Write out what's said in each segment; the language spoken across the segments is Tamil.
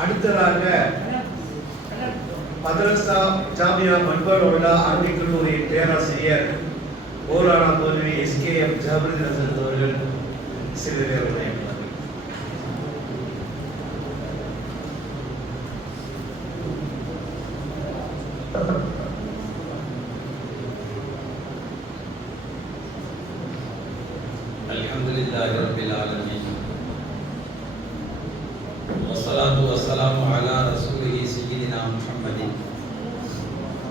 அடுத்ததாக மதரசா ஜாமியா மன்பாடு உள்ள அரபிக் கல்லூரியின் பேராசிரியர் ஓரானா மௌலவி SKM ஜாபருதீன் ஹசரத் அவர்கள் சிறிது நேரம் அல்ஹம்துலில்லாஹி ரப்பில் ஆலமீன் வஸ்ஸலாத்து வஸ்ஸலாமு அலா ரசூலிஹி சய்யிதினா முஹம்மதின்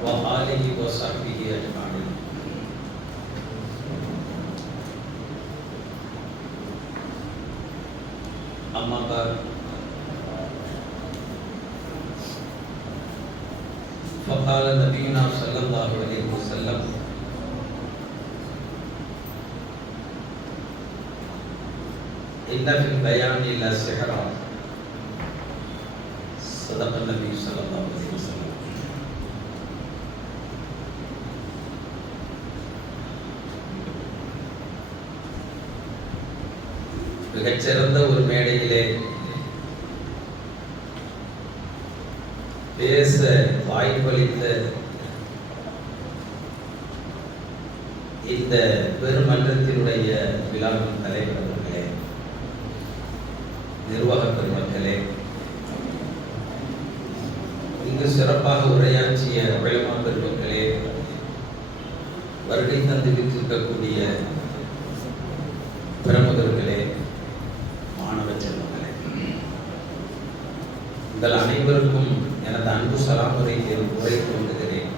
வ ஆலிஹி வ ஸஹ்பிஹி அஜ்மஈன். அம்மா பாத் فقال نبينا صلى الله عليه وسلم إن في البيان لسحرا صدق النبي صلى الله عليه وسلم. மிகச்சிறந்த ஒரு மேடையிலே பேச வாய்ப்பளித்த இந்த பெருமன்றத்தினுடைய விழாவின் தலைவர் அவர்களே, நிர்வாக பெருமக்களே, இங்கு சிறப்பாக உரையாற்றிய உலமா பெருமக்களே, வருகை தந்து விற்றிருக்கக்கூடிய பிரமுகர்களே, மாணவ செல்வங்களே, உங்கள் அனைவருக்கும் எனது அன்பு சலாம் உரைக்கு கொண்டுகிறேன்.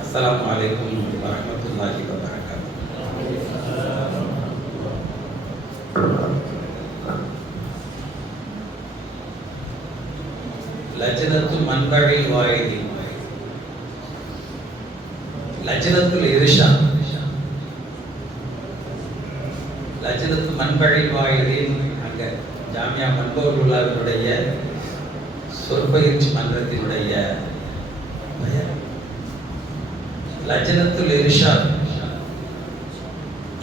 அஸ்ஸலாமு அலைக்கும் வரஹ்மத்துல்லாஹி வ பரகாத்துஹு. லஜ்னத்து மன்பழில் வாயிதி, லஜ்னத்துல் இர்ஷாத், லஜ்னத்து மன்பழில் வாயிதின் அங்க ஜாமியா மன்பாடு உள்ளாவினுடைய சொற்பயிற்சி மன்றத்தினுடைய லஜ்னத்துல் இர்ஷாத்.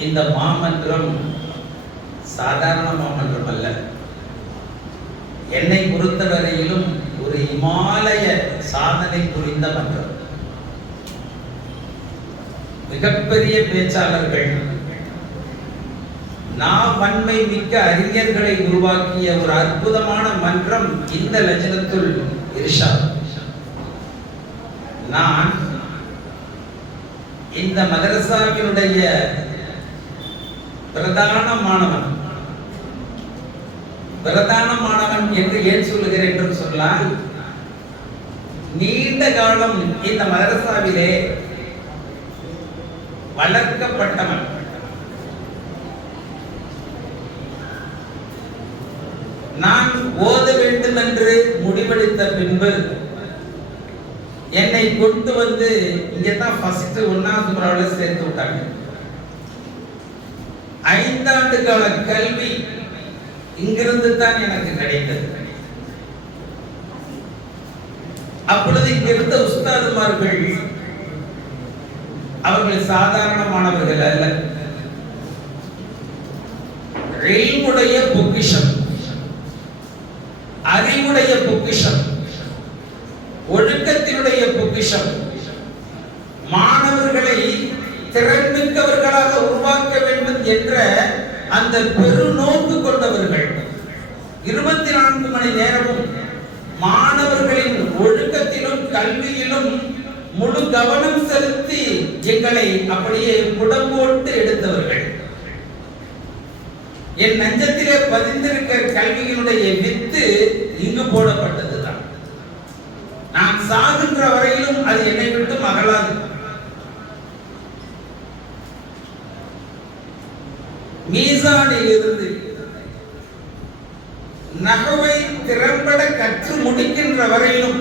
இந்த மாமன்றம் சாதாரண மாமன்றம் அல்ல. என்னை பொறுத்தவரையிலும் ஒரு இமாலய சாதனை புரிந்த மன்றம். மிகப்பெரிய பேச்சாளர்கள், வன்மை மிக்க அறிஞர்களை உருவாக்கிய ஒரு அற்புதமான மன்றம் இந்த லஜ்னத்துல் இர்ஷாத். நான் இந்த மதரசாவினுடைய பிரதான மாணவன் என்று ஏன் சொல்லுகிறேன் என்று சொன்னால், நீண்ட காலம் இந்த மதரசாவிலே வளர்க்கப்பட்டவன். நான் ஓத வேண்டும் என்று முடிவெடுத்த பின்பு என்னை கொண்டு வந்து இங்கதான் ஃபர்ஸ்ட் 1வது முறையில சேர்த்து விட்டாங்க. 5 ஆண்டு கால கல்வி இங்கிருந்து தான் எனக்கு கிடைத்தது. அப்பொழுது இங்கிருந்த உஸ்தாதுமார்கள் அவர்கள் சாதாரணமானவர்கள் அல்ல. இல்முடைய பொக்கிஷம், அறிவுடைய பொக்கிஷம், ஒழுக்கத்தினுடைய பொக்கிஷம், மாணவர்களை திறன்மிக்கவர்களாக உருவாக்க வேண்டும் என்ற அந்த பெருநோக்கு கொண்டவர்கள். 24 மணி நேரமும் மாணவர்களின் ஒழுக்கத்திலும் கல்வியிலும் முழு கவனம் செலுத்தி எங்களை அப்படியே புடம்போட்டு எடுத்தவர்கள். என் நெஞ்சத்திலே பதிந்திருக்க கல்வியினுடைய வித்து இங்கு போடப்பட்டதுதான். நான் சாகின்ற வரையிலும் அது என்னை விட்டு மகளாது. மீசானில் இருந்து நகவை திறம்பட கற்று முடிக்கின்ற வரையிலும்,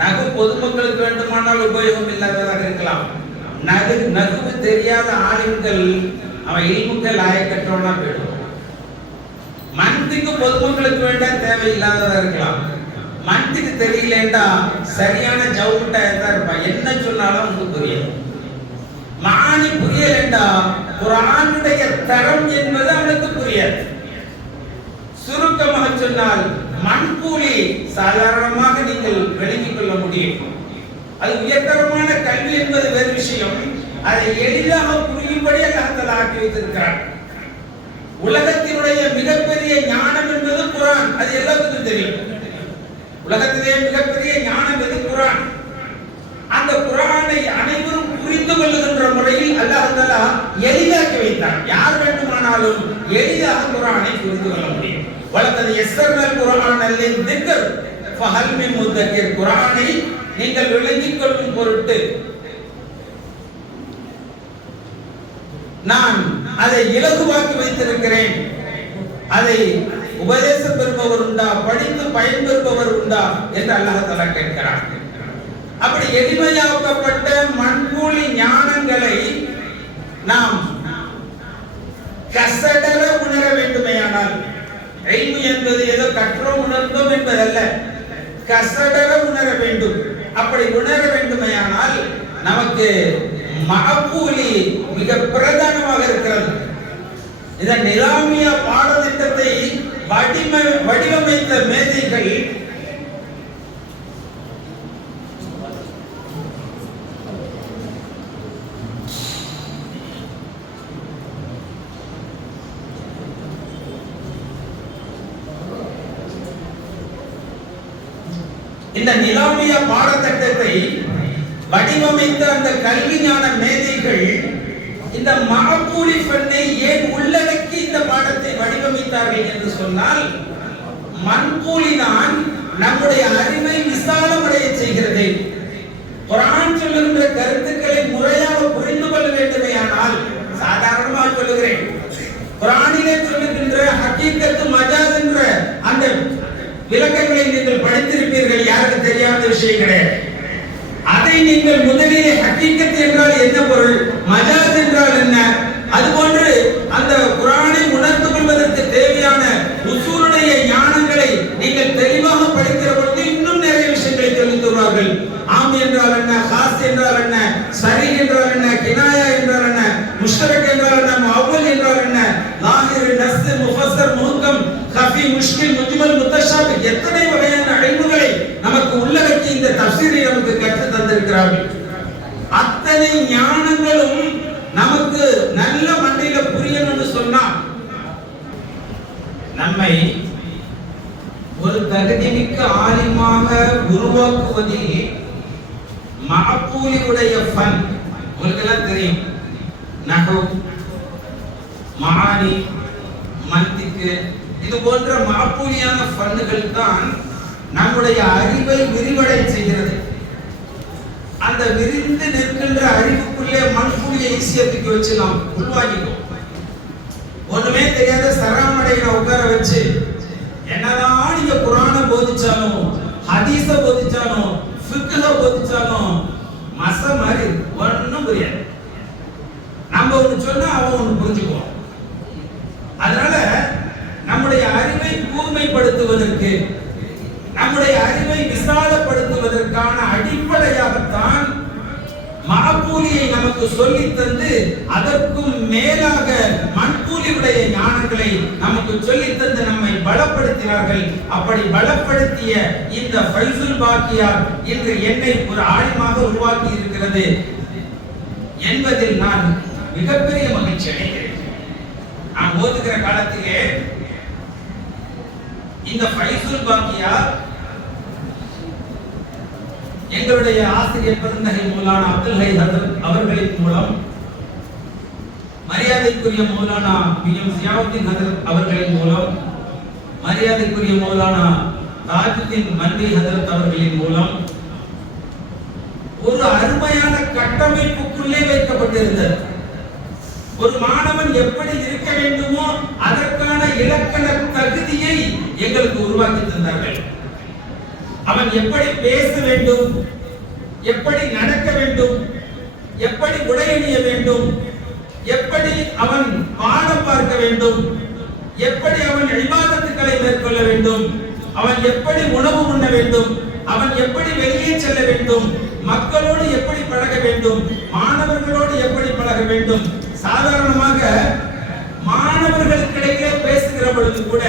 நகு பொதுமக்களுக்கு வேண்டுமானால் உபயோகம் இல்லாததாக இருக்கலாம். நகுவு தெரியாத ஆளுங்கள் அவன் இல்முக்கள் ஆயக்கற்றோன்னா போயிடும். மந்திக்கு பொதுமக்களுக்கு வேண்டாம், தேவையில்லாததா இருக்கலாம். மந்திக்கு தெரியலேண்டா சரியான ஜவுட்டாயத்தான் இருப்பான். என்ன சொன்னாலும் உங்களுக்கு புரியும். மானி புரியலேண்டா குர்ஆனுடைய தரம் என்பது அவனுக்கு புரியாது. சுருக்கமாக சொன்னால் மன்கூல் சாதாரணமாக நீங்கள் விளங்கிக் கொள்ள முடியும். அது உயர்தரமான கல்வி என்பது வேறு விஷயம். அதை எளிதாக புரியும்படி அல்லாஹ் தஆலா ஆக்கி வைத்திருக்கிறார். உலகத்தினுடைய மிகப்பெரிய ஞானம் என்பது குர்ஆன். அது எல்லாத்துக்கும் தெரியும். உலகத்திலே மிகப்பெரிய ஞானம் எது? குர்ஆன். அந்த குர்ஆனை அனைவரும் புரிந்து கொள்ளுகின்ற முறையில் அல்லாஹ் தஆலா எளிதாக்கி வைத்தார். யார் வேண்டுமானாலும் எளிதாக குர்ஆனை புரிந்து கொள்ள முடியும். வலக்கத் யஸ்ஸர்னல் குர்ஆன லிذிக்ர் ஃபஹல் மின் முதக்கிர். குர்ஆனை நீங்கள் விளங்கிக் கொள்ளும் பொருட்டு நான் அதை இலகுவாக்கி வைத்திருக்கிறேன். அதை உபதேசம் பெறுபவர் உண்டா, படித்து பயன்பெறுபவர் உண்டா என்று அல்லாஹ் தஆலா கேட்கிறார். அப்படி எளிமையாக்கப்பட்ட மண்கூலி ஞானங்களை நாம் கசடர உணர வேண்டுமேயானால், இல்மு என்பது ஏதோ கற்றோம் உணர்ந்தோம் என்பதல்ல, கசடர உணர வேண்டும். அப்படி உணர வேண்டுமேயானால் நமக்கு மகபூலி மிக பிரதானமாக இருக்கிறது. இந்த நிலாமிய பாடத்திட்டத்தை வடிவமைத்த மேதைகள் இந்த நிலாமிய பாடத்திட்டத்தை வடிவமைத்த அந்த கல்வி ஞான மேதைகள் இந்த மகபூலி ஃபன்னை ஏன் உள்ளடக்கி இந்த பாடத்தை வடிவமைத்தார்கள் என்று சொன்னால், மண்கூலி தான் நம்முடைய அறிவை விசாலமடைய செய்கிறது. குர்ஆன் சொல்லுகின்ற கருத்துக்களை முறையாக புரிந்து கொள்ள வேண்டுமேயானால், சாதாரணமாக சொல்லுகிறேன், குர்ஆனிலே சொல்லுகின்ற ஹகீகத் மஜாஸ் என்ற அந்த விளக்கங்களை நீங்கள் படித்திருப்பீர்கள். யாருக்கு தெரியாத விஷயம் கிடையாது. அதை நீங்கள் முதலிலே ஹகீகத் என்றால் என்ன பொருள், மஜாஸ் என்றால் என்ன, அதுபோன்று அந்த குர்ஆனை உணர்ந்து கொள்வதற்கு தேவையான உசூலுடைய ஞானங்களை நீங்கள் தெளிவாக படிக்கிற பொழுது இன்னும் நிறைய விஷயங்களை சொல்லித் தருவார்கள். ஆம் என்றால் என்ன, காஸ் என்றால் என்ன, சரி என்றால் என்ன, கினாயா என்றால் என்ன, முஷ்தரக் என்றால் என்ன, முஅவ்வல் என்றால் என்ன, லாஹிர், நஸ், முஃபஸ்ஸர், முஹக்கம், கஃபி, முஷ்கில், முஜ்மல், முத்தஷாபி, எத்தனை வகையான இல்முகளை நமக்கு உள்ளடக்கி இந்த தஃசீரை நமக்கு கற்றுத் தந்திருக்கிறார்கள். அத்தனை ஞானங்களும் நமக்கு நல்ல மண்டையில புரியணும்னு சொன்னா, நம்மை ஒரு தகுதிமிக்க ஆலிமாக உருவாக்குவதில் மகபூலியுடைய ஃபன் உங்களுக்கு எல்லாம் தெரியும். நஹ்வு, மஆனி, மன்திக்கு, இது போன்ற மகபூலியான ஃபன்னுகள் தான் நம்முடைய அறிவை விரிவடை செய்கிறது. அந்த விரிந்து நிற்கின்ற அறிவுக்குள்ளே மண்புலியை ஈஸியா தூக்கி வச்சு நாம் உள்வாங்கிக்கும். ஒண்ணுமே தெரியாத சராமடையில உட்கார வச்சு என்னதான் நீங்க குர்ஆனை போதிச்சாலும், ஹதீஸ போதிச்சாலும், ஃபிக்ஹ போதிச்சாலும் மச மாதிரி ஒண்ணும் புரியாது. நம்ம ஒண்ணு சொன்னா அவன் ஒண்ணு புரிஞ்சுக்குவான். அதனால நம்முடைய அறிவை கூர்மைப்படுத்துவதற்கு, நம்முடைய அறிவை விசாலப்படுத்துவதற்கான அடிப்படையாகத்தான் மகபூலியை நமக்கு சொல்லி தந்து, அதற்கும் மேலாக மண்பூலியுடைய ஞானங்களை நமக்கு சொல்லி தந்து நம்மை பலப்படுத்தினார்கள். அப்படி பலப்படுத்திய இந்த ஃபைசுல் பாக்கியார் இன்று என்னை ஒரு ஆலிமாக உருவாக்கி இருக்கிறது என்பதில் நான் மிகப்பெரிய மகிழ்ச்சி அடைகிறேன். நான் ஓதுகிற காலத்திலே இந்த ஃபைசுல் பாக்கியார் எங்களுடைய ஆசிரியர் பெருந்தகை மௌலானா அப்துல் ஹை ஹதரத் அவர்களின் மூலம், மரியாதைக்குரிய மௌலானா பிஎம் ஜியாவுதீன் ஹதரத் அவர்களின் மூலம், மரியாதைக்குரிய மௌலானா தாஜுதீன் மன்வி ஹதரத் அவர்களின் மூலம் ஒரு அருமையான கட்டமைப்புக்குள்ளே வைக்கப்பட்டிருந்தது. ஒரு மாணவன் எப்படி இருக்க வேண்டுமோ அதற்கான இலக்கண தகுதியை எங்களுக்கு உருவாக்கி தந்தார்கள். அவன் எப்படி பேச வேண்டும், எப்படி நடக்க வேண்டும், எப்படி உடை அணிய வேண்டும், எப்படி அவன் பாடம் பார்க்க வேண்டும், எப்படி அவன் இபாதத்துக்களை மேற்கொள்ள வேண்டும், அவன் எப்படி உணவு உண்ண வேண்டும், அவன் எப்படி வெளியே செல்ல வேண்டும், மக்களோடு எப்படி பழக வேண்டும், மாணவர்களோடு எப்படி பழக வேண்டும். சாதாரணமாக மாணவர்களுக்கிடையே பேசுகிற பொழுது கூட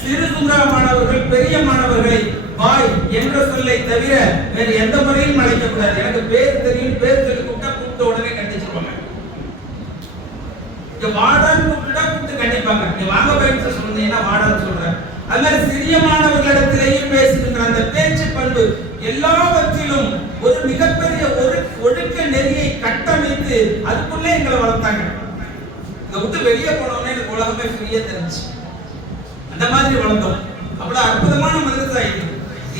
சிறு சுந்தர மாணவர்கள் பெரிய மாணவர்களை பாய் என்ற சொல்லை தவிர வேறு எந்த முறையும் அழைக்கக்கூடாது. எனக்கு பேர் தெரியும், பேர் சொல்லி கூப்பிட்ட உடனே கண்டிச்சுப்பாங்க. இங்க வாடான்னு கூப்பிட்டு கண்டிப்பாங்க. நீ வாங்க பயிற்சி சொன்னீங்கன்னா வாடான்னு சொல்றேன். அது மாதிரி சிறிய மாணவர்களிடத்திலேயும் பேசுகின்ற அந்த பேச்சு பண்பு எல்லாவற்றிலும் ஒரு மிகப்பெரிய ஒரு ஒழுக்க நெறியை கட்டமைத்து அதுக்குள்ளே எங்களை வளர்த்தாங்க. இதை விட்டு வெளியே போனோம்னா எனக்கு உலகமே ஃப்ரீயா தெரிஞ்சு அந்த மாதிரி வளர்ந்தோம். அவ்வளவு அற்புதமான மதரசா இது.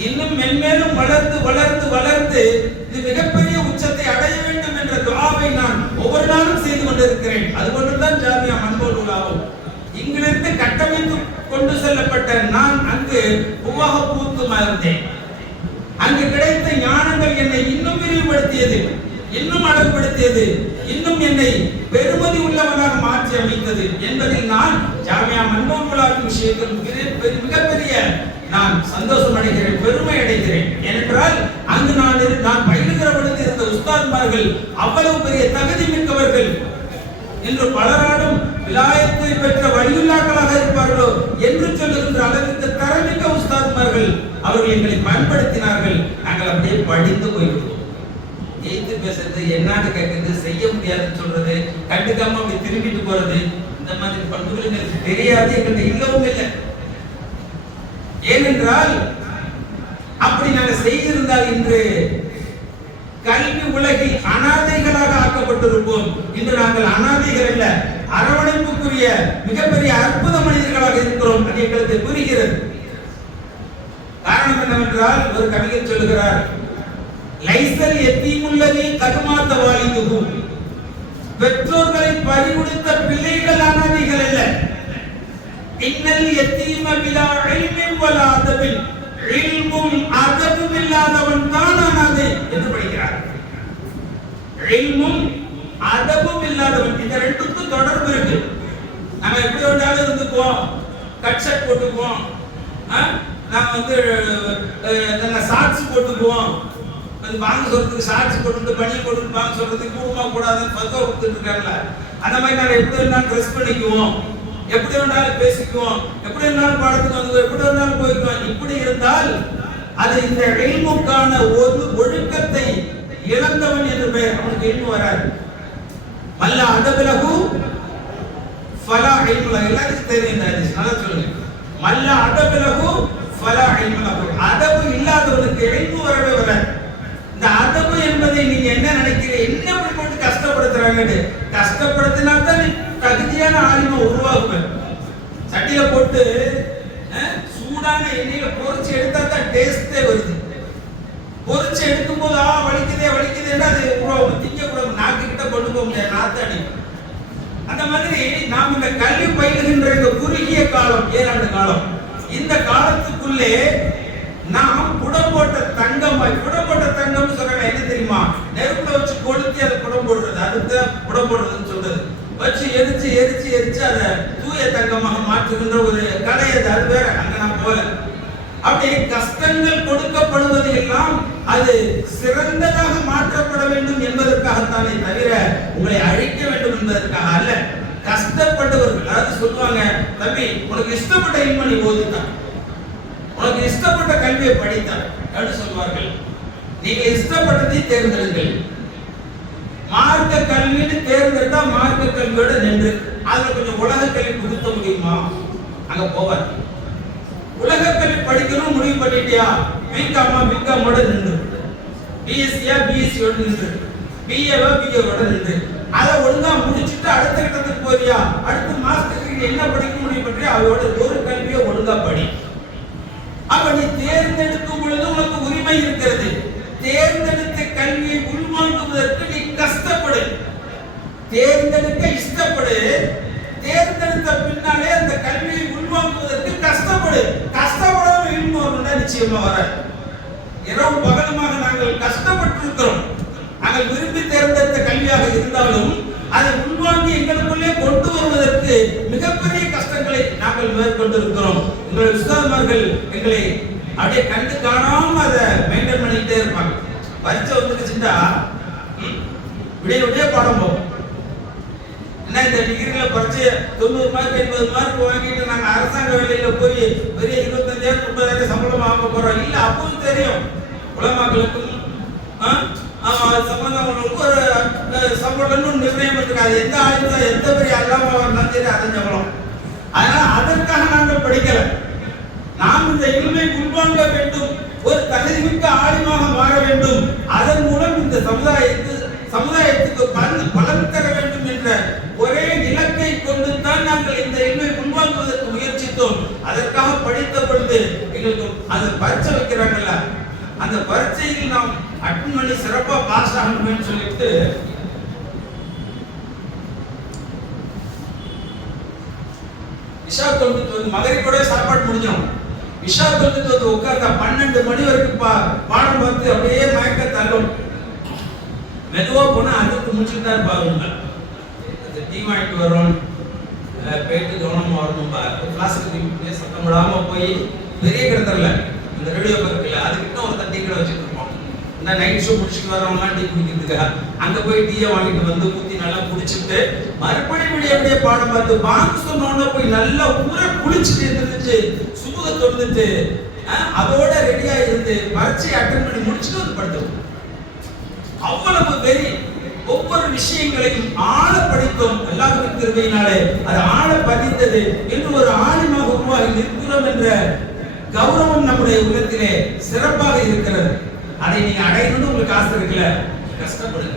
இன்னும் மென்மேலும் வளர்ந்து வளர்ந்து வளர்ந்து இது மிகப்பெரிய உச்சத்தை அடைய வேண்டும் என்ற துஆவை நான் ஒவ்வொரு நாளும் செய்து கொண்டிருக்கிறேன். அது போன்றுதான் ஜாமியா மன்பூர் உலாவும். இங்கிலிருந்து கட்டமைத்து கொண்டு செல்லப்பட்ட நான் அங்கு பூவாக பூத்து மலர்ந்தேன். அங்கு கிடைத்த ஞானங்கள் என்னை இன்னும் விரிவுபடுத்தியது, இன்னும் அழகுபடுத்தியது, இன்னும் என்னை பெருமதி உள்ளவனாக மாற்றி அமைத்தது என்பதில் நான் ஜாமியா மன்பூர் உலாவின் விஷயத்தில் மிகப்பெரிய நான் சந்தோஷம் அடைகிறேன், பெருமை அடைகிறேன். ஏனென்றால் அங்கு நான் பயிலுகிற பொழுது இருந்த உஸ்தாத்மார்கள் அவ்வளவு பெரிய தகுதி மிக்கவர்கள். இன்று பலராலும் விலாயத்தை பெற்ற வலியுல்லாக்களாக இருப்பார்களோ என்று சொல்லுகின்ற அளவிற்கு தரமிக்க உஸ்தாத்மார்கள் அவர்கள் எங்களை பயன்படுத்தினார்கள். நாங்கள் அப்படியே படித்து போய்விடுவோம். ஏத்து பேசுறது, என்னான்னு கேட்கறது, செய்ய முடியாதுன்னு சொல்றது, கண்டுக்காம அப்படி திரும்பிட்டு போறது, இந்த மாதிரி பண்புகள் எங்களுக்கு தெரியாது, எங்கள்கிட்ட இல்லவும் இல்லை. ஏனென்றால் அப்படி நாங்கள் செய்திருந்தால் இன்று கல்வி உலகில் அனாதைகளாக ஆக்கப்பட்டிருப்போம். இன்று நாங்கள் அனாதைகள் அல்ல, அரவணைப்புக்குரிய மிகப்பெரிய அற்புத மனிதர்களாக இருக்கிறோம். அது எங்களுக்கு புரிகிறது. காரணம் என்னவென்றால் ஒரு கவிஞர் சொல்லுகிறார், லைசல் எத்தீமுல்லதி கதுமாத்த வாலிதுஹு, பெற்றோர்களை பறிகொடுத்த பிள்ளைகள் அனாதைகள் அல்ல. இன்னல் யத்தீம பிலா இல்மின் வலா அதபின், இல்மும் அதபும் இல்லாதவன் தான் அனாதை என்று படிக்கிறார். இல்மும் அதபும் இல்லாதவன், இந்த ரெண்டுக்கும் தொடர்பு இருக்கு. நாம எப்படி வேண்டாலும் இருந்துக்குவோம், கட் ஷர்ட் போட்டுக்குவோம், நாம ஷார்ட்ஸ் போட்டுக்குவோம், வாங்க சொல்றதுக்கு ஷார்ட்ஸ் போட்டு பனியன் போட்டு வாங்க சொல்றதுக்கு கூடுமா கூடாதுன்னு பத்தோ கொடுத்துட்டு இருக்காங்கல்ல. அந்த மாதிரி நாங்கள் எப்படி வேணாலும் ட்ரெஸ் பண்ணிக்குவோம், எப்படி வேணாலும் பேசிக்குவோம், எப்படி வேணாலும் பாடத்துக்கு வந்து எப்படி வேணாலும் போய்க்குவோம். இப்படி இருந்தால் அது இந்த இல்முக்கான ஒரு ஒழுக்கத்தை இழந்தவன் என்று பெயர். அவனுக்கு இல்மு வராது. மல்ல அதபிலகு ஃபலா இல்முலகு. எல்லாத்துக்கும் தெரியும் இந்த ஹதீஸ், நல்லா சொல்லுங்க. மல்ல அதபிலகு ஃபலா இல்முலகு. அதபு இல்லாதவனுக்கு இல்மு வரவே வராது. இந்த அதபு என்பதை நீங்க என்ன நினைக்கிறீங்க? என்ன இப்படி போட்டு கஷ்டப்படுத்துறாங்க? கஷ்டப்படுத்தினா தான் தகுதியான ஆலிமா உருவாகுவேன். சட்டியில போட்டு சூடான எண்ணெயில பொரிச்சு எடுத்தா தான் டேஸ்டே வருது. பொரிச்சு எடுக்கும் போது வலிக்குதே வலிக்குதேன்னா அது உருவாகும். திங்க கூட நாக்கு கிட்ட கொண்டு போக முடியாது, நாத்தாடி. அந்த மாதிரி நாம் இந்த கல்வி பயிலுகின்ற இந்த குறுகிய காலம், 7 ஆண்டு காலம், இந்த காலத்துக்குள்ளே நாம் குடம் போட்ட தங்கமாய், குடம் போட்ட தங்கம்னு சொல்றாங்க. என்ன தெரியுமா? நெருப்புல வச்சு கொளுத்தி அதை குடம் போடுறது, அதுதான் குடம் போடுறதுன்னு சொல்றது. வச்சு எரிச்சு எரிச்சு எரிச்சு அதை தூய தங்கமாக மாற்றுகின்ற ஒரு கலை அது. அது வேற, அங்க நான் போல. அப்படி கஷ்டங்கள் கொடுக்கப்படுவது எல்லாம் அது சிறந்ததாக மாற்றப்பட வேண்டும் என்பதற்காகத்தானே தவிர உங்களை அழிக்க வேண்டும் என்பதற்காக அல்ல. கஷ்டப்பட்டவர்கள், அதாவது சொல்லுவாங்க, தம்பி உனக்கு இஷ்டப்பட்ட இல்ம நீ ஓதித்தான், உனக்கு இஷ்டப்பட்ட கல்வியை படித்தான் என்று சொல்வார்கள். நீங்க இஷ்டப்பட்டதை தேர்ந்தெடுங்கள். மார்க்க கல்வின்னு தேர்ந்தெடுத்தா மார்க்க கல்வியோட நின்று அதுல கொஞ்சம் உலக கல்வி புகுத்த முடியுமா? அங்க போவார். உலக கல்வி படிக்கணும் முடிவு பண்ணிட்டியா, பிகாமா பிகாமோட நின்று, பிஎஸ்சியா பிஎஸ்சியோட நின்று, பிஏவா பிஏவோட நின்று, அதை ஒழுங்கா முடிச்சுட்டு அடுத்த கட்டத்துக்கு போறியா, அடுத்த மாசத்துக்கு என்ன படிக்க முடிவு பண்றியா, அதோட ஒரு கல்வியை ஒழுங்கா படி. அப்ப நீ தேர்ந்தெடுக்கும் பொழுது உனக்கு உரிமை இருக்கிறது. தேர்ந்தெடுத்த கல்வியை உள்வாங்குவதற்கு நீ கஷ்டப்படு, தேர்ந்தெடுக்க இஷ்டப்படு. தேர்ந்தெடுத்த பின்னாலே அந்த கல்வியை உள்வாங்குவதற்கு கஷ்டப்படு. கஷ்டப்படாம இல்மு நிச்சயமா வர. இரவு பகலுமாக நாங்கள் கஷ்டப்பட்டிருக்கிறோம். நாங்கள் விரும்பி தேர்ந்தெடுத்த கல்வியாக இருந்தாலும் அதை உள்வாங்கி எங்களுக்குள்ளே கொண்டு வருவதற்கு மிகப்பெரிய கஷ்டங்களை நாங்கள் மேற்கொண்டிருக்கிறோம். எங்கள் உஸ்தாத்மார்கள் எங்களை அப்படியே கண்டு காணாம அதை மெயின்டைன் பண்ணிட்டே இருப்பாங்க. பரீட்சை வந்துச்சுட்டா விடிய விடிய பாடம் போகும். என்ன என்ன இந்த டிகிரியில படிச்சு 90 மார்க் 80 மார்க் வாங்கிட்டு நாங்க அரசாங்க வேலையில போய் பெரிய 25,000 30,000 சம்பளம் வாங்க போறோம் இல்ல. அப்பவும் தெரியும் உலமாக்களுக்கும் சம்பந்தவங்களுக்கு ஒரு சம்பளம்னு நிர்ணயம் இருக்கு. அது எந்த ஆயுதம் எந்த பெரிய அல்லாம இருந்தாலும் சரி அதன் சம்பளம். அதனால அதற்காக நாங்கள் படிக்கல. நாம் இந்த இல்மை உள்வாங்க வேண்டும், ஒரு தகுதிமிக்க ஆளுமாக மாற வேண்டும், அதன் மூலம் இந்த சமுதாயத்துக்கு பலன் தர வேண்டும் என்ற ஒரே இலக்கை கொண்டு தான் நாங்கள் இந்த இல்மை உள்வாங்குவதற்கு முயற்சித்தோம். அதற்காக படித்த பொழுது எங்களுக்கு அந்த பரீட்சை வைக்கிறாங்கல்ல, அந்த பரீட்சையில் நாம் அட்டன் பண்ணி சிறப்பா பாஸ் ஆகணும்னு சொல்லிட்டு இஷா தொழுதுட்டு வந்து மகரிபோட சாப்பாடு முடிஞ்சோம். இஷா தொழுதுட்டு வந்து உட்கார்ந்தா 12 மணி வரைக்கும் பாடம் பார்த்து அப்படியே மயக்க தள்ளும். மெதுவா போனா அதுக்கு முடிச்சுட்டு தான் இருப்பாங்க. அந்த டீ வாங்கிட்டு வரோம், போயிட்டு கவனமா வரணும். கிளாஸுக்கு சத்தம் விடாம போய் பெரிய கிடத்தரல இந்த ரேடியோ இருக்குல்ல, அதுக்கிட்ட ஒரு டீ கடை வச்சுட்டு இருப்போம். இந்த நைட் ஷோ முடிச்சுட்டு வரவங்கலாம் டீ குடிக்கிறதுக்காக அங்க போய் டீயை வாங்கிட்டு வந்து ஊத்தி நல்லா குடிச்சிட்டு மறுபடியும் அப்படியே பாடம் பார்த்து பாங்கு சொன்னோன்னு போய் நல்லா ஊற குளிச்சுட்டு இருந்துச்சு, சுமுக தொடுத்துட்டு அதோட ரெடியா இருந்து பரீட்சை அட்டன் பண்ணி முடிச்சுட்டு வந்து படுத்தோம். அவ்வளவு வெறி. ஒவ்வொரு விஷயங்களையும் ஆழ படித்தோம். அல்லாஹ்வின் கிருபையினாலே அது ஆழ பதிந்தது என்று ஒரு ஆலிமாக உருவாகி நிற்கிறோம் என்ற கௌரவம் நம்முடைய உள்ளத்திலே சிறப்பாக இருக்கிறது. அதை நீங்க அடையணும்னு உங்களுக்கு ஆசை இருக்குல்ல, கஷ்டப்படுங்க.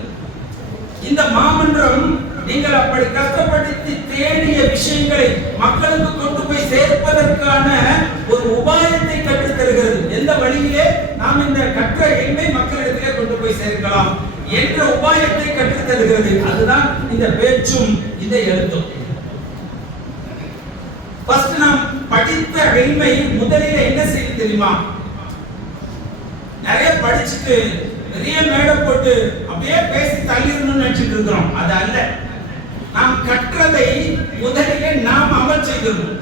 இந்த மாமன்றம் நீங்கள் அப்படி கஷ்டப்படுத்தி தேடிய விஷயங்களை மக்களுக்கு கொண்டு போய் சேர்ப்பதற்கான ஒரு உபாயத்தை கற்றுத் தருகிறது. எந்த வழியிலே நாம் இந்த கற்ற எண்ணை மக்களிடத்திலே கொண்டு போய் சேர்க்கலாம் என்ற உபாயத்தை கற்றுத் தருகிறது. அதுதான் இந்த பேச்சும் இந்த எழுத்தும். ஃபர்ஸ்ட் நாம் படித்த எண்ணை முதலில் என்ன செய்ய தெரியுமா? நிறைய படிச்சுட்டு பெரிய மேடை போட்டு அப்படியே பேசி தள்ளிடணும்னு நினைச்சிட்டு இருக்கிறோம். அது அல்ல. நாம் கற்றதை முதலிலே நாம் அமல் செய்திடணும்.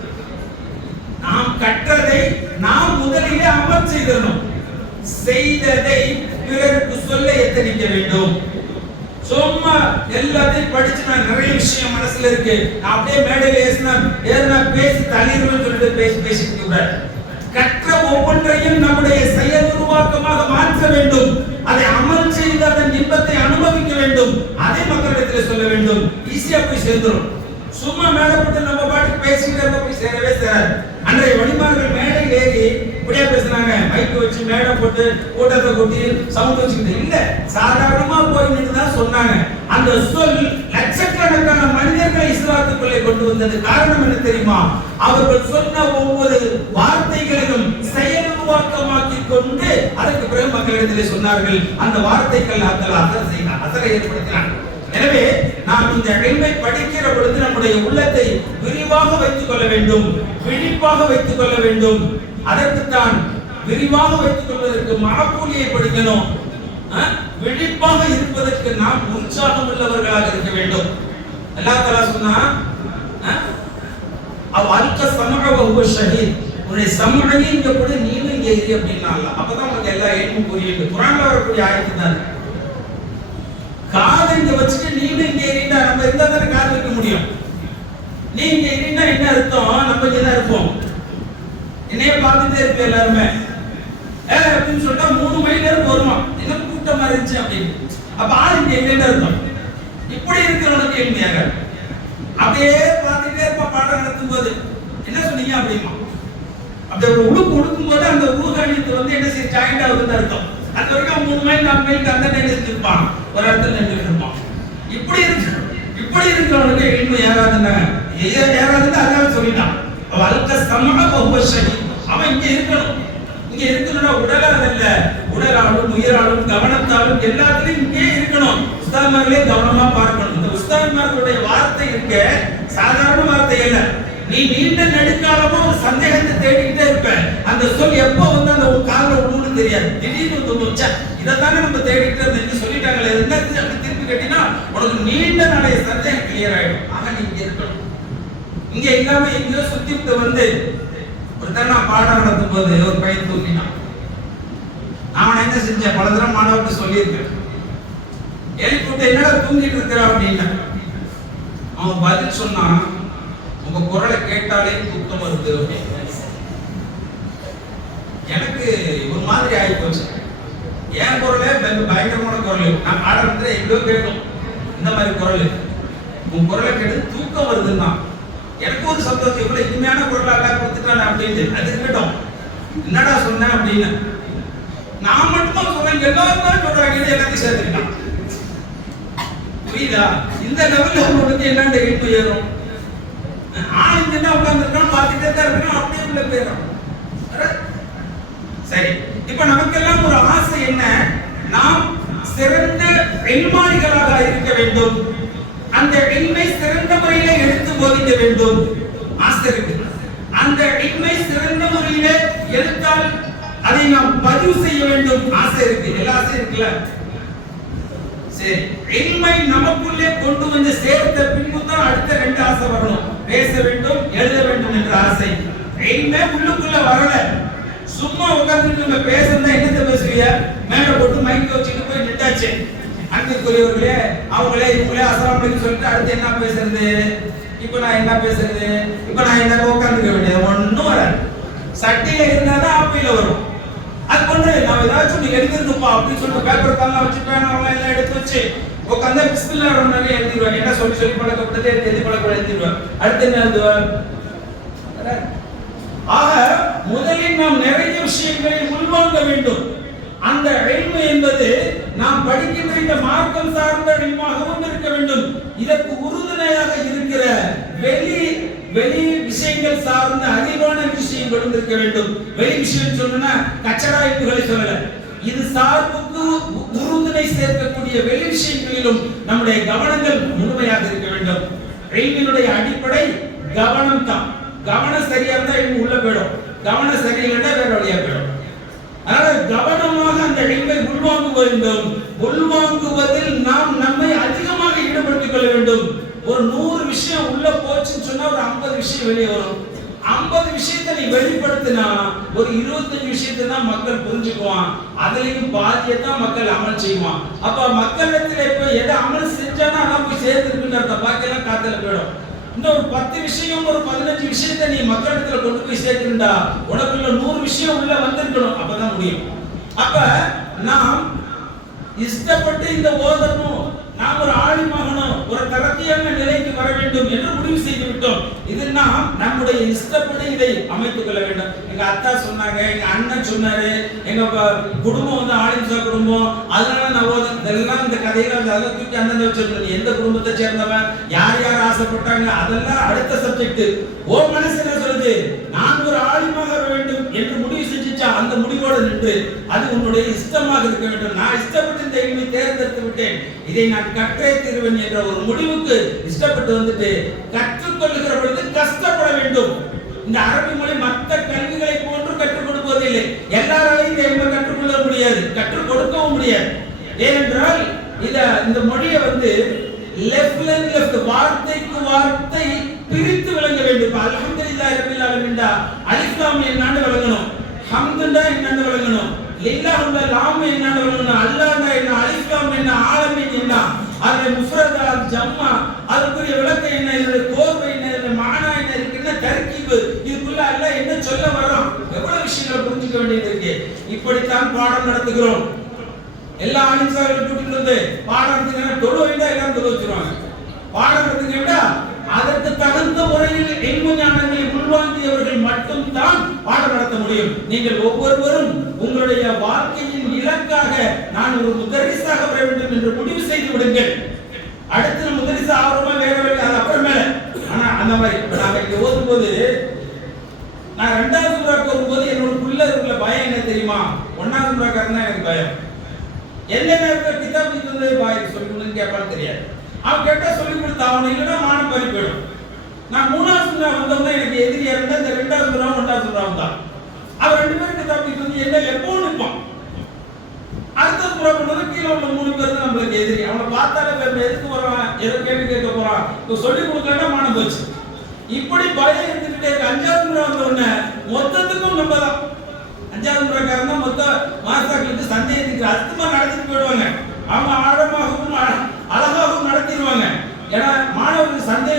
நாம் கற்றதை நாம் முதலிலே அமல் செய்திடணும். செய்ததை பிறருக்கு சொல்ல எத்தனிக்க வேண்டும். சும்மா எல்லாத்தையும் படிச்சு நான் நிறைய விஷயம் மனசுல இருக்கு, நான் அப்படியே மேடையில் ஏறினா பேசி தள்ளிடுவேன்னு சொல்லிட்டு பேசிட்டு கூடாது. கற்ற ஒவ்வொன்றையும் நம்முடைய செயல் உருவாக்கமாக மாற்ற வேண்டும். அதை அமல் செய்து அதன் இன்பத்தை அனுபவிக்க வேண்டும். அதை மக்களிடத்தில் சொல்ல வேண்டும். ஈஸியா போய் சேர்ந்துரும். சும்மா மேடை போட்டு நம்ம பாட்டுக்கு பேசிக்கிட்டே இருக்க போய் சேரவே சேராது. அன்றைய வழிமார்கள் மேடையில் ஏறி இப்படியே பேசுனாங்க, மைக்கு வச்சு மேடை போட்டு கூட்டத்தை கொட்டி சவுண்ட் வச்சுக்கிட்டு இல்ல, சாதாரணமா போய் நின்று தான் சொன்னாங்க. அந்த சொல் லட்சக்கணக்கான மனிதர்களை இஸ்லாத்துக்குள்ளே கொண்டு வந்தது. காரணம் என்ன தெரியுமா? அவர்கள் சொன்ன ஒவ்வொரு வார்த்தைகளையும் செயல் உருவாக்கமாக்கி கொண்டு அதற்கு பிறகு மக்களிடத்திலே சொன்னார்கள். அந்த வார்த்தைகள் அசரை ஏற்படுத்தினார்கள். எனவே நாம் இந்த இல்மை படிக்கிற பொழுது நம்முடைய உள்ளத்தை விரிவாக வைத்துக் கொள்ள வேண்டும், விழிப்பாக வைத்துக் கொள்ள வேண்டும். அதற்குத்தான் விரிவாக வைத்துக் கொள்வதற்கு மகப்பூலியை படிக்கணும். விழிப்பாக இருப்பதற்கு நாம் உற்சாகம் உள்ளவர்களாக இருக்க வேண்டும். அல்லாஹ் தஆலா சொன்னா அல்க சமஅ வஹுவ ஷஹீத், உன்னுடைய சமஅை இங்க கூட நீனும் இங்க இரு அப்படின்னா அல்லாஹ். அப்பதான் உங்களுக்கு எல்லா ஏற்கும் புரியும். குர்ஆன்ல வரக்கூடிய ஆயத்து தான். காதை இங்க வச்சுட்டு நீங்க இங்க இருந்தா நம்ம இருந்தா தானே காது வைக்க முடியும். நீங்க இருந்தா என்ன அர்த்தம்? நம்ம இங்க தான் இருப்போம். என்னைய பார்த்துட்டே இருப்போம் எல்லாருமே. அப்படின்னு சொல்லிட்டா 3 மைல் நேரம் வருமா, என்ன கூட்டமா இருந்துச்சு அப்படின்னு. அப்ப ஆள் இங்க என்ன அர்த்தம்? இப்படி இருக்கிறவனுக்கு எளிமையாக அப்படியே பார்த்துட்டே இருப்பா. பாடம் நடத்தும் போது என்ன சொன்னீங்க அப்படிமா, அப்படி ஒரு உடுக்கும் போது அந்த ஊகாணியத்தை வந்து என்ன செய்ய ஜாயிண்ட் ஆகுதுன்னு அர்த்தம். அது வரைக்கும் 3 மைல் 4 மைல் அந்த நேரத்தில் இருப்பான், ஒரு இடத்துல நின்று இருப்பான். இப்படி இருக்கிறவனுக்கு எளிமை ஏறாதுன்னு அல்லாஹ் சொல்லிட்டான். அல்க சமஅ வஹுவ ஷஹீத், அவன் இங்க இருக்கணும். இங்க இருக்கணும்னா உடலால் அல்ல, உடலாலும் உயிராலும் கவனத்தாலும் எல்லாத்திலும் இங்கே இருக்கணும். உஸ்தாத்மார்களே கவனமா பார்க்கணும். இந்த உஸ்தாத்மார்களுடைய வார்த்தை இருக்க சாதாரண வார்த்தை அல்ல. நீ நீண்ட நெடுங்காலமா ஒரு சந்தேகத்தை தேடிக்கிட்டே இருப்ப. அந்த சொல் எப்போ வந்து அந்த காலில் விழுன்னு தெரியாது. திடீர்னு தோணுச்சா இதைத்தானே நம்ம தேடிக்கிட்டே இருந்தோம் சொல்லிட்டாங்களே, என்ன திருப்பி கட்டினா உனக்கு நீண்ட நாளைய சந்தேகம் கிளியர் ஆயிடும். ஆக நீ இங்க இருக்கணும். இங்க இல்லாம எங்கேயோ சுத்திட்டு வந்து ஒரு தடவை நான் பாடம் நடத்தும் போது ஒரு பையன் தூக்கினான். நான் என்ன செஞ்சேன், பல தடவை மாணவர்கிட்ட சொல்லியிருக்கேன். எழுப்பிட்டு என்னடா தூங்கிட்டு இருக்கிறா அப்படின்னா, அவன் பதில் சொன்னா, உங்க குரலை கேட்டாலே துக்கம் வருது அப்படின்னு. எனக்கு ஒரு மாதிரி ஆகி போச்சு. என் குரலே பயங்கரமான குரல். நான் ஆரம்பத்தில் எங்கேயோ கேட்கும் இந்த மாதிரி குரல், உன் குரலை கேட்டு தூக்கம் வருதுன்னா எனக்கு ஒரு சந்தோஷம். இவ்வளவு இனிமையான குரலாக கொடுத்துட்டானே அப்படின்னு. அது கேட்டோம், என்னடா சொன்னேன் அப்படின்னு. நான் மட்டுமா சொல்றேன், எல்லாரும் தான் சொல்றாங்க, எல்லாத்தையும் சேர்த்துக்கிட்டான். புரியுதா? இந்த லெவல்ல உங்களுக்கு என்னென்ன இன்பம் ஏறும். ஆளுங்க என்ன உட்கார்ந்துருக்கான்னு பார்த்துட்டே தான் இருக்கணும், அப்படியே உள்ள போயிடும். சரி, இப்ப நமக்கெல்லாம் ஒரு ஆசை என்ன, நாம் சிறந்த இல்மானிகளாக இருக்க வேண்டும், அந்த இல்மை சிறந்த முறையில எடுத்து போதிக்க வேண்டும் ஆசை இருக்கு. அந்த இல்மை சிறந்த முறையில எடுத்தால் அதை நாம் பதிவு செய்ய வேண்டும் ஆசை இருக்கு. எல்லா ஆசையும் இருக்குல்ல. சரி, இல்மை நமக்குள்ளே கொண்டு வந்து சேர்த்த பின்பு தான் அடுத்த ரெண்டு ஆசை வரணும். பேச வேண்டும், எழுத வேண்டும் என்ற ஆசை. இல்மே உள்ளுக்குள்ள வரல. சும்மா உட்கார்ந்து நம்ம பேசுறதா என்னத்தை பேசுவீங்க? மேல போட்டு மைக் வச்சுட்டு போய் நிட்டாச்சு. அன்பிற்குரியவர்களே, அவங்களே இவங்களே அஸ்ஸலாமு அலைக்கும் சொல்லிட்டு அடுத்து என்ன பேசுறது? இப்போ நான் என்ன பேசுறது? இப்போ நான் என்ன உட்கார்ந்துக்க வேண்டியது? ஒன்றும் வராது. சட்டியில இருந்தாதான் ஆப்பையில வரும். அது கொண்டு நான் ஏதாச்சும் ஒன்று எழுதிருந்துப்பா அப்படின்னு சொல்லிட்டு பேப்பர் தானே வச்சு பேனாவெல்லாம் எல்லாம் எடுத்து வச்சு உட்காந்து பிஸ்மில்லா ரஹ்மான் எழுதிடுவேன். என்ன சொல்லி பழக்கப்பட்டதே எழுதி பழக்கம் எழுதிடுவேன். அடுத்து என்ன எழுதுவேன்? ஆக முதலில் நாம் நிறைய விஷயங்களை உள்வாங்க வேண்டும். அந்த இல்மு என்பது நாம் படிக்கின்ற இந்த மார்க்கம் சார்ந்த இல்மாகவும் இருக்க வேண்டும். இதற்கு உறுதுணையாக இருக்கிற வெளி விஷயங்கள் சார்ந்த அறிவான விஷயங்களும் இருக்க வேண்டும். வெளி விஷயம் சொன்னா கச்சராய்ப்புகளை சொல்லல. இது சார்புக்கு உறுதுணை சேர்க்கக்கூடிய வெளி விஷயங்களிலும் நம்முடைய கவனங்கள் முழுமையாக இருக்க வேண்டும். இல்மினுடைய அடிப்படை கவனம் தான். கவனம் சரியா இருந்தா இல்மு உள்ள போயிடும், கவனம் சரியில்லைன்னா வேற வழியா போயிடும். அதனால கவனமாக அந்த இல்மை உள்வாங்க வேண்டும். உள்வாங்குவதில் நாம் நம்மை அதிகமாக ஈடுபடுத்திக் கொள்ள வேண்டும். ஒரு 100 விஷயம் உள்ள போச்சுன்னு சொன்னா ஒரு 50 விஷயம் வெளியே வரும். 50 விஷயத்தை நீ வெளிப்படுத்தினா ஒரு 25 விஷயத்தை தான் மக்கள் புரிஞ்சுக்குவான். அதுலயும் பாதியை தான் மக்கள் அமல் செய்வான். அப்ப மக்களிடத்துல இப்ப எதை அமல் செஞ்சானா அதான் போய் சேர்ந்துருக்குன்ற அர்த்தம். பாக்கியெல்லாம் காத்துல போயிடும். இன்னும் ஒரு 10 விஷயம் ஒரு 15 விஷயத்தை நீ மக்களிடத்துல கொண்டு போய் சேர்த்துண்டா உனக்குள்ள 100 விஷயம் உள்ள வந்திருக்கணும். அப்பதான் முடியும். அப்ப நாம் இஷ்டப்பட்டு இந்த ஓதணும், நாம் ஒரு ஆலிமாகணும், ஒரு தரத்தியான நிலைக்கு வர வேண்டும் என்று முடிவு செய்து விட்டோம். இது நாம் நம்முடைய இஷ்டப்படி இதை அமைத்துக் கொள்ள வேண்டும். எங்க அத்தா சொன்னாங்க, எங்க அண்ணன் சொன்னாரு, எங்க குடும்பம் வந்து ஆலிம்சா குடும்பம், அதனால நான் இதெல்லாம் இந்த கதையில அதெல்லாம் தூக்கி அந்தந்த வச்சிருக்கணும். நீ எந்த குடும்பத்தை சேர்ந்தவன், யார் யார் ஆசைப்பட்டாங்க, அதெல்லாம் அடுத்த சப்ஜெக்ட். ஓ மனசு என்ன சொல்லுது, நான் ஒரு ஆலிமாக வர வேண்டும் என்று முடிவு செஞ்சுச்சா அந்த முடிவோடு நின்று அது உன்னுடைய இஷ்டமாக இருக்க வேண்டும். நான் இஷ்டப்பட்டு இந்த இல்மை தேர்ந்தெடுத்து விட்டேன், இதை நான் கற்றே தீருவேன் என்ற ஒரு முடிவுக்கு இஷ்டப்பட்டு வந்துட்டு கற்றுக்கொள்ளுகிற பொழுது கஷ்டப்பட வேண்டும். இந்த அரபி மொழி மற்ற கல்விகளை போன்று கற்றுக் கொடுப்பதில்லை. எல்லாராலையும் இந்த இல்மை கற்றுக்கொள்ள முடியாது, கற்றுக் கொடுக்கவும் முடியாது. ஏனென்றால் இந்த மொழியை வந்து லெஃப்ட் வார்த்தைக்கு வார்த்தை பிரித்து விளங்க வேண்டும். அல்ஹம்துலில்லாஹி ரப்பில் ஆலமீன் அலிஃப் லாம் என்னன்னு விளங்கணும், ஹம்துண்டா என்னன்னு விளங்கணும், லில்லாஹுண்டா லாம் என்னன்னு விளங்கணும், அல்லாஹ்னா என்ன, அலிஃப் லாம் என்ன, ஆலமீன் என்ன, அதுல முஃப்ரதா ஜம்மா, அதுக்குரிய விளக்கம் என்ன, இதோட கோர்வை என்ன, இதோட மானா என்ன இருக்குன்னா தர்கீப், இதுக்குள்ள அல்லாஹ் என்ன சொல்ல வர்றான், எவ்வளவு விஷயங்களை புரிஞ்சுக்க வேண்டியது இருக்கு. இப்படித்தான் பாடம் நடத்துகிறோம். எல்லா ஆலிம்சார்களும் கூட்டிட்டு வந்து பாடம் நடத்துங்க, தொழு வைண்டா எல்லாம் தொழு வச்சிருவாங்க. பாடம் நடத்துங்க, அதற்கு தகுந்த முறையில் இல்மு ஞானங்களை உள்வாங்கியவர்கள் மட்டும் தான் பாடம் நடத்த முடியும். நீங்கள் ஒவ்வொருவரும் உங்களுடைய வாழ்க்கையின் இலக்காக நான் ஒரு முதர்ரிஸாக வர வேண்டும் என்று முடிவு செய்து விடுங்கள். அடுத்து முதர்ரிஸ் ஆகிறோமா வேற வேற அது அப்புறமேல. ஆனா அந்த மாதிரி நாங்க இங்க ஓதும்போது நான் 2வது சூறாக்கு வரும்போது என்னோட பிள்ளைகளுக்குள்ள பயம் என்ன தெரியுமா, 1வது சூறாக்கு இருந்தா எனக்கு பயம். எந்த நேரத்தில் கிதாப் வந்து பாய் சொல்லணும்னு கேட்பான்னு தெரியாது. அவன் கேட்டா சொல்லி கொடுத்தா அவனை இல்லைன்னா மானம் பறி போயிடும். நான் 3வது சூறா வந்தோம்னா எனக்கு எதிரியா இருந்தா இந்த 2வது சூறாவும் 1வது சூறாவும் தான். அவன் 2 பேரும் கிதாப் வந்து என்ன எப்போ நிற்பான். அடுத்த சூறா பண்ணும்போது கீழே உள்ள 3 பேர் தான் நம்மளுக்கு எதிரி. அவனை பார்த்தாலே வேற எதுக்கு வரான், ஏதோ கேள்வி கேட்க போறான், இப்போ சொல்லி கொடுக்கலன்னா மானம் போச்சு. இப்படி பயம் இருந்துகிட்டே இருக்கு. 5வது சூறா வந்த உடனே மொத்தத்துக்கும் நம்ம தான் 5வது சூறாக்காரன் தான் மொத்த மாஸ்டர்களுக்கு சந்தேகத்துக்கு அர்த்தமா நடத்திட்டு போயிடுவாங்க. அவங்க ஆழமாகவும் அழகாகவும் நடத்திடுவாங்க. ஏன்னா மாணவர்களுக்கு சந்தேகம்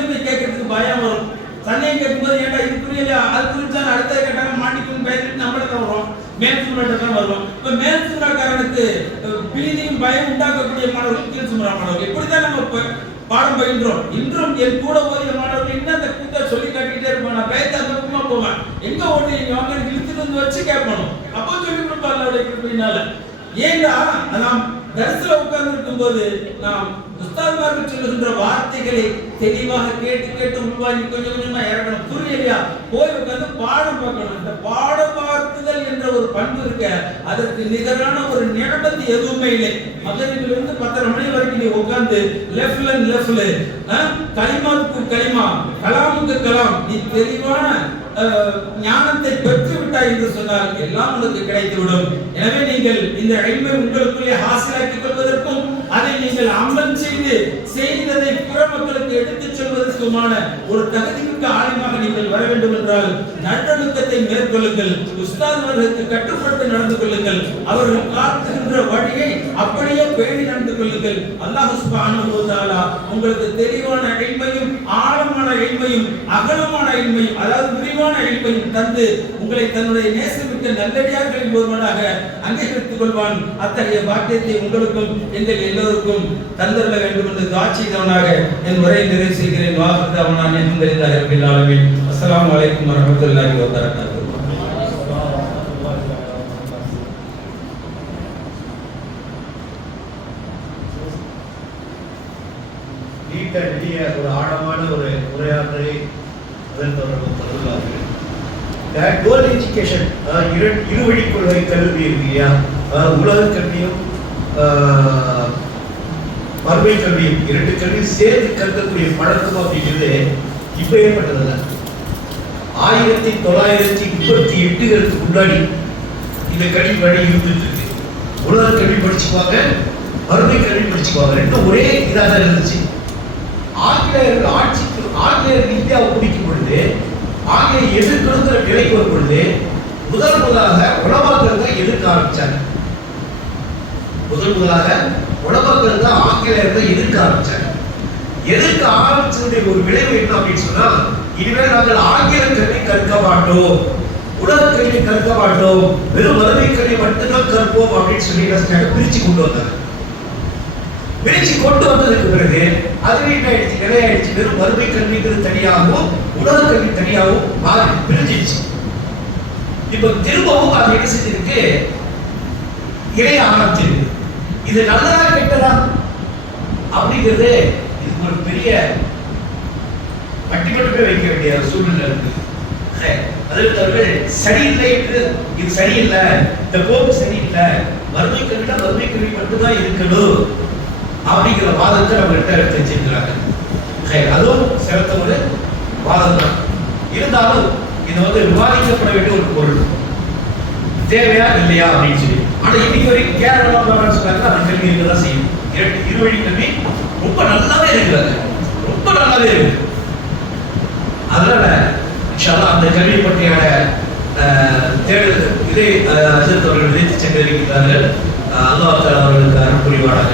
மேல் சுமராட்ட தான் வருவோம். இப்ப மேல் சுமராக்காரனுக்கு பீதியும் பயம் உண்டாக்கக்கூடிய மாணவர்கள் கீழ் சுமரா மாணவர்கள் இப்படிதான் நம்ம பாடம் பயின்றோம். இன்றும் என் கூட ஓதிய மாணவர்கள் என்ன அந்த கூத்த சொல்லி காட்டிக்கிட்டே இருப்பான். நான் பயத்தை அந்த பக்கமா போவேன். எங்க ஓட்டி நீங்க வாங்க இழுத்துட்டு வந்து வச்சு கேட்கணும். அப்போ சொல்லி கொடுப்பாங்க அவருடைய கிருபையினால. ஏண்டா நாம் தரிசல உட்கார்ந்து இருக்கும் போது நாம் உஸ்தாத்மார்கள் சொல்லுகின்ற வார்த்தைகளை தெளிவாக கேட்டு கேட்டு உள்வாங்கி கொஞ்சம் கொஞ்சமா இறக்கணும். புரியலையா? போய் உட்கார்ந்து பாடம் பார்க்கணும். இந்த பாடம் பார்க்குதல் என்ற ஒரு பண்பு இருக்க அதற்கு நிகரான ஒரு நிகழ்ச்சி எதுவுமே இல்லை. மகரிபில இருந்து 10:30 மணி வரைக்கும் நீ உட்கார்ந்து லெஃப்ட்ல கலிமாவுக்கு கலிமா கலாமுக்கு கலாம் நீ தெளிவான ஞானத்தை பெற்று விட்டாய் என்று சொன்னால் எல்லாம் உங்களுக்கு கிடைத்துவிடும். எனவே நீங்கள் இந்த இல்மை உங்களுக்குள்ளே ஹாசிலாக்கிக் கொள்வதற்கும் அதை நீங்கள் அமல் செய்ததை பிற மக்களுக்கு எடுத்துச் சொல்வதற்குமான ஒரு தகுதிமிக்க ஆழமாக நீங்கள் வர வேண்டும் என்றால் நல்லொழுக்கத்தை மேற்கொள்ளுங்கள். உஸ்தாத்மார்களுக்கு கட்டுப்பட்டு நடந்து கொள்ளுங்கள். அவர்கள் காட்டுகின்ற வழியை அப்படியே பேணி நடந்து கொள்ளுங்கள். அல்லாஹ் சுப்ஹானஹு வ தஆலா உங்களுக்கு தெளிவான இல்மையும் ஆழமான இல்மையும் அகலமான இல்மையும் அதாவது விரிவான இல்மையும் தந்து உங்களை தன்னுடைய நேசமிக்க நல்லடியார்களில் ஒருவனாக அங்கீகரித்துக் கொள்வான். அத்தகைய பாக்கியத்தை உங்களுக்கும் எங்கள் எல்லோருக்கும் தந்தரல வேண்டும் என்று துஆ செய்தவனாக என் உரையை நிறைவு செய்கிறேன். வாஹிதாவனா அல்ஹம்துலில்லாஹி ரப்பில் ஆலமீன். அஸ்ஸலாமு அலைக்கும் வரஹ்மத்துல்லாஹி வ பரகாத்துஹு. நீண்ட நெடிய ஒரு ஆழமான ஒரு உரையாடலை அதன் தொடர்பாக கோல் எஜுகேஷன் இருவழி கொள்கை கல்வி இருக்கு இல்லையா, உலக கல்வியும் மறுமை கல்வியும் இரண்டு கல்வியும் சேர்த்து கற்கக்கூடிய பழக்கம் அப்படிங்கிறது இப்ப ஏற்பட்டதில்ல. 1938 முன்னாடி இந்த கல்வி வழி இருந்துட்டு இருக்கு. உலக கல்வி படிச்சுக்குவாங்க, மறுமை கல்வி படிச்சுக்குவாங்க, ரெண்டும் ஒரே இதாக தான் இருந்துச்சு. ஆங்கிலேயர்கள் இந்தியாவை பிடிக்கும் பொழுது ஆங்கிலேயர் எதிர்கொடுக்கிற நிலைக்கு வரும் பொழுது முதலாக உலமாக்கள் தான் எதிர்க்க ஆரம்பிச்சாங்க. முதலாக உலமாக்கள் தான் ஆங்கிலேயர்கள் எதிர்க்க ஆரம்பிச்சாங்க. எதிர்க்க ஆரம்பிச்சதுடைய ஒரு விளைவு என்ன அப்படின்னு சொன்னா, இனிமேல் நாங்கள் ஆங்கில கல்வி கற்க மாட்டோம், உலக கல்வி கற்க மாட்டோம், வெறும் மறுமை கல்வி மட்டும்தான் கற்போம் அப்படின்னு சொல்லி பிரிச்சு கொண்டு வந்தாங்க. பிரிச்சு கொண்டு வந்ததுக்கு பிறகு அதுவே நிலையாயிடுச்சு. வெறும் மறுமை கல்விங்கிறது தனியாகவும் உலக கல்வி தனியாகவும் மாறி பிரிஞ்சிடுச்சு. இப்ப திரும்பவும் அது என்ன செஞ்சிருக்கு, இணைய ஆரம்பிச்சிருக்கு. இது நல்லதா கெட்டதா அப்படிங்கிறது இது ஒரு பெரிய பட்டிமன்றமே வைக்க வேண்டிய சூழ்நிலை இருக்கு. அதில் அவர்கள் சரியில்லை என்று இது சரியில்லை, இந்த போக்கு சரியில்லை, மறுமை கல்வினா மறுமை கல்வி மட்டும்தான் இருக்கணும் அப்படிங்கிற வாதத்தை நம்மகிட்ட எடுத்து வச்சிருக்கிறாங்க. அதுவும் சிறந்த ஒரு வாதம் தான். இருந்தாலும் இது விவாதிக்கப்பட வேண்டிய ஒரு பொருள், தேவையா இல்லையா அப்படின்னு சொல்லி. ஆனா இன்னைக்கு வரைக்கும் கேரளா சொன்னாங்க அந்த கல்வி இருக்கதான் செய்யும். இருவழி கல்வி ரொம்ப நல்லாவே இருக்கிறாங்க, ரொம்ப நல்லாவே இருக்கு. அதனால அந்த கல்வி பற்றியான தேடல் இதை அஜித் அவர்கள் விதைத்து சென்றிருக்கிறார்கள். அல்லாஹ் அவர்களுக்கு அருள் புரிவானாக.